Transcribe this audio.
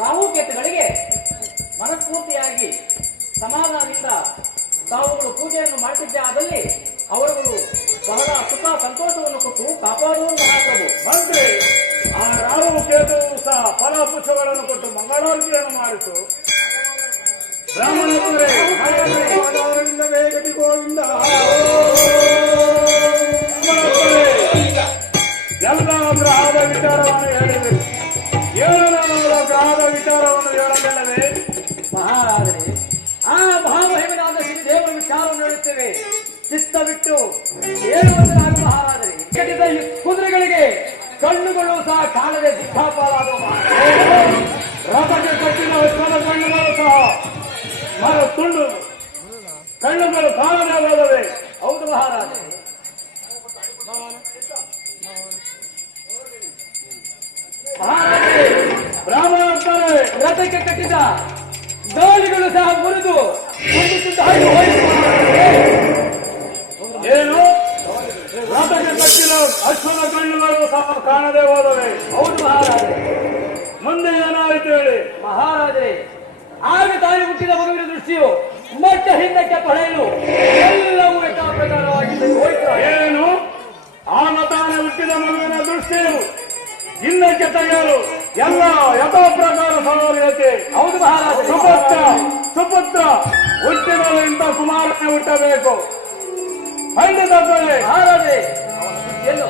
ರಾಹುಕೇತುಗಳಿಗೆ ಮನಸ್ಫೂರ್ತಿಯಾಗಿ ಸಮಾಧಾನದಿಂದ ತಾವುಗಳು ಪೂಜೆಯನ್ನು ಮಾಡುತ್ತಿದ್ದೇ ಆದಲ್ಲಿ ಅವರುಗಳು ಬಹಳ ಸುಖ ಸಂತೋಷವನ್ನು ಕೊಟ್ಟು ಕಾಪಾಡುವ ಮಹಾಪ್ರಭು. ಮಂತ್ರಿ, ಆ ರಾಹುಕೇತು ಸಹ ಫಲಪುಷ್ಪಗಳನ್ನು ಕೊಟ್ಟು ಮಂಗಳಾರತಿಯನ್ನು ಮಾಡಿತು. ಬ್ರಾಹ್ಮಣರೇ ಗೋವಿಂದ ಎಲ್ಲ ಗ್ರಹದ ವಿಚಾರವನ್ನು ಹೇಳಿದರು. ಏಳನೇ ಗ್ರಹದ ವಿಚಾರವನ್ನು ಹೇಳಬೇಡವೇ? ಮಹಾರಾಜರೇ, ಆ ಮಹಾಮಹಿಮನಾದ ಶ್ರೀ ದೇವರ ವಿಚಾರವನ್ನು ಹೇಳುತ್ತೇವೆ. ಚಿತ್ತ ಬಿಟ್ಟು ಹೇಳುವುದರಾಗ ಮಹಾರಾಜರೇ, ಕಟ್ಟಿದ ಈ ಕುದುರೆಗಳಿಗೆ ಕಣ್ಣುಗಳು ಸಹ ಕಾಣದೆ ದಿಕ್ಕಾಪಾಲಾಗುವ ರಥಕ್ಕೆ ಕಟ್ಟಿದ ವಿಶ್ವದ ಕಣ್ಣುಗಳು ಸಹ ಮರ ತುಂಡು ಕಣ್ಣುಗಳು ಕಾಣದೆ ಹೋದವೆ. ಹೌದು ಮಹಾರಾಜರೇ. ಮಹಾರಾಜರೇ, ಬ್ರಾಹ್ಮಣರು ರಥಕ್ಕೆ ಕಟ್ಟಿದ ದೋಣಿಗಳು ಸಹ ಮುರಿದು ಏನು ರಥಕ್ಕೆ ಕಟ್ಟಿದ ಅಶ್ವದ ಕಣ್ಣುಗಳು ಸಹ ಕಾಣದೆ ಹೋದವೆ. ಹೌದು ಮಹಾರಾಜರೇ. ಮುಂದೆ ಏನಾಯಿತು ಹೇಳಿ? ಮಹಾರಾಜರೇ, ಆಗ ತಾಯಿ ಹುಟ್ಟಿದ ಮಗುವಿನ ದೃಷ್ಟಿಯು ಮತ್ತೆ ಹಿಂದಕ್ಕೆ ತೊಳೆಯಲು ಎಲ್ಲವೂ ಯಥಾಪ್ರಕಾರವಾಗಿ ಹೋಯಿತು. ಏನು? ಆಗ ತಾನೇ ಹುಟ್ಟಿದ ಮಗುವಿನ ದೃಷ್ಟಿಯು ಹಿಂದಕ್ಕೆ ತೆಗೆಯಲು ಎಲ್ಲ ಯಥಾಪ್ರಕಾರ ಸೌಲಭ್ಯತೆ. ಹೌದು ಮಹಾರಾಜ. ಸುಪುತ್ರ ಹುಟ್ಟಿದಲ್ಲಿ ಇಂಥ ಕುಮಾರನೇ ಹುಟ್ಟಬೇಕು. ಖಂಡಿತ ಮಹಾರಾಜೇ, ಅವನ ದೃಷ್ಟಿಯನ್ನು